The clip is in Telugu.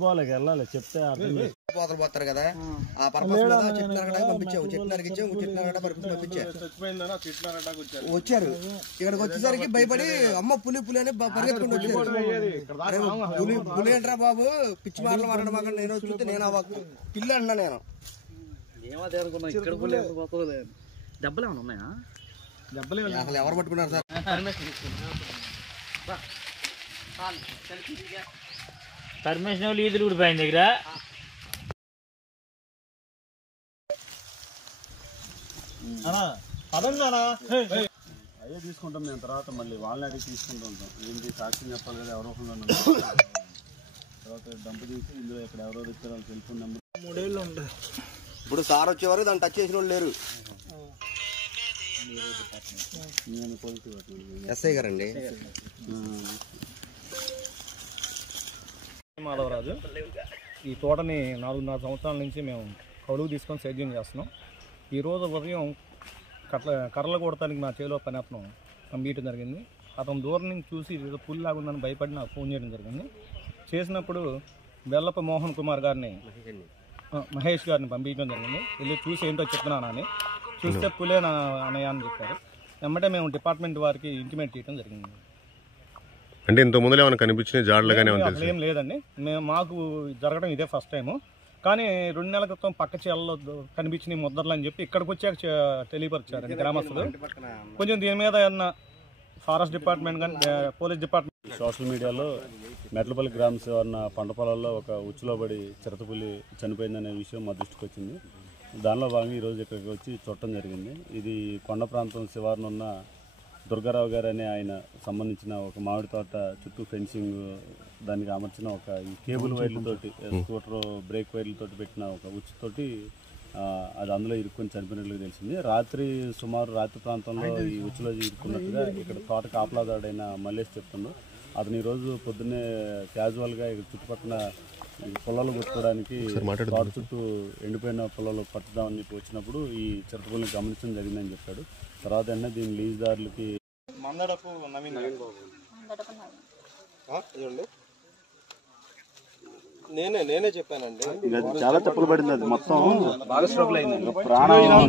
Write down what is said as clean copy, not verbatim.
వెళ్ళాలి చెప్తే పోతలు పోతారు కదా ఆ పర్పస్ మీద చెట్లు నరకడానికి పంపించాము. చెట్లు నరికించాము. చెట్లు నరకడానికి పర్పస్ పంపించారు. వచ్చారు ఇక్కడికి వచ్చేసరికి భయపడి అమ్మ పులి పులి అని పరిగెత్తుకుంటూ వచ్చారు. పులి ఏంట్రా బాబు పిచ్చి మాటలు మాట్లాడడం అక్కడ నేను చూస్తే నేను అవ్వకు పిల్లి అన్నా నేను అసలు ఎవరు పట్టుకున్నారు సార్? పర్మిషన్ వాళ్ళు ఈదులు కూడా పోయిన దగ్గర అయ్యే తీసుకుంటాం మేము. తర్వాత మళ్ళీ వాళ్ళని అడిగి తీసుకుంటూ ఉంటాం. ఏంటి సాక్షి చెప్పాలి కదా, ఎవరో తర్వాత డంపు తీసి ఇందులో ఇక్కడ ఎవరెవరు ఇచ్చారో టెలిఫోన్ నెంబర్ 3 ఏళ్ళు ఉంటాయి. ఇప్పుడు సార్ వచ్చేవారు దాన్ని టచ్ చేసిన వాళ్ళు లేరు. ఎస్ఐ గారండి. మాధవరాజు. ఈ తోటని 4.5 సంవత్సరాల నుంచి మేము కౌలుకు తీసుకొని సేద్యం చేస్తున్నాం. ఈరోజు ఉదయం కర్రలు కొడటానికి నా చేలో పని అతను పంపించడం జరిగింది. అతను దూరం నుంచి చూసి ఏదో పుల్లిలాగా ఉందని భయపడి నాకు ఫోన్ చేయడం జరిగింది. చేసినప్పుడు వెల్లప మోహన్ కుమార్ గారిని మహేష్ గారిని పంపించడం జరిగింది. వెళ్ళి చూసి ఏంటో చెప్తున్నానని చూస్తే పులేనా అన్నయ్య అని చెప్పారు. వెంబటే మేము డిపార్ట్మెంట్ వారికి ఇంటిమేట్ చేయడం జరిగింది. అంటే ఇంత ముందులో ఏమైనా కనిపించిన జాడలుగానే అసలు ఏం లేదండి. మాకు జరగడం ఇదే ఫస్ట్ టైము. కానీ 2 నెలల క్రితం పక్క చేలలో కనిపించిన ముద్దర్లు అని చెప్పి ఇక్కడికి వచ్చాక తెలియపరిచారండి గ్రామస్తులు. కొంచెం దీని మీద ఏమన్నా ఫారెస్ట్ డిపార్ట్మెంట్ కానీ పోలీస్ డిపార్ట్మెంట్ సోషల్ మీడియాలో మెట్లపల్లి గ్రామ శివారున పంట పొలాల్లో ఒక ఉచ్చులో పడి చిరతపులి చనిపోయిందనే విషయం మా దృష్టికి వచ్చింది. దానిలో భాగంగా ఈరోజు ఇక్కడికి వచ్చి చూడటం జరిగింది. ఇది కొండ ప్రాంతం శివారున ఉన్న దుర్గారావు గారు అనే ఆయన సంబంధించిన ఒక మామిడి తోట చుట్టూ ఫెన్సింగ్ దానికి అమర్చిన ఒక ఈ కేబుల్ వైర్లతోటి స్కూటర్ బ్రేక్ వైర్లతోటి పెట్టిన ఒక ఉచ్చుతోటి అది అందులో ఇరుక్కొని చనిపోయినట్లుగా తెలిసింది. సుమారు రాత్రి ప్రాంతంలో ఈ ఉచ్చులో ఇరుక్కున్నట్టుగా ఇక్కడ తోట కాపలాదాడైన మల్లేష్ చెప్తున్నాడు. అతను ఈరోజు పొద్దున్నే క్యాజువల్గా ఇక్కడ చుట్టుపక్కల పొలాలు కొట్టుకోవడానికి తోట చుట్టూ ఎండిపోయిన పొలాలు పట్టుదామని చెప్పి వచ్చినప్పుడు ఈ చిరతపుల్ని గమనించడం జరిగిందని చెప్పాడు. తర్వాత దీని లీజుదారులకి నేనే చెప్పానండి. చాలా తప్పులు పడింది. అది మొత్తం బాగా స్ట్రగుల్ అయింది. ప్రాణం